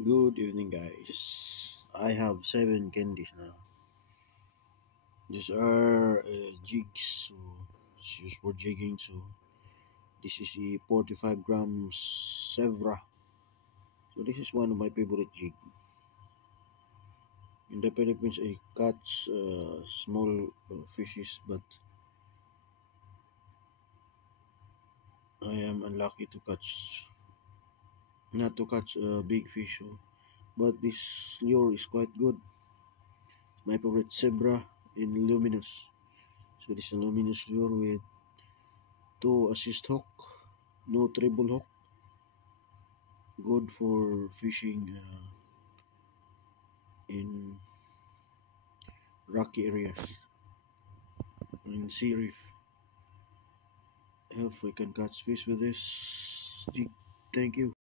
Good evening, guys. I have 7 candies now. These are jigs, so it's used for jigging. So this is a 45 grams Sevra. So this is one of my favorite jig. In the Philippines, I catch small fishes, but I am unlucky to catch, not to catch a big fish. So, but this lure is quite good. My favorite Zebra in luminous. So this is a luminous lure with two assist hook, no treble hook, good for fishing in rocky areas in sea reef. If we can catch fish with this jig, thank you.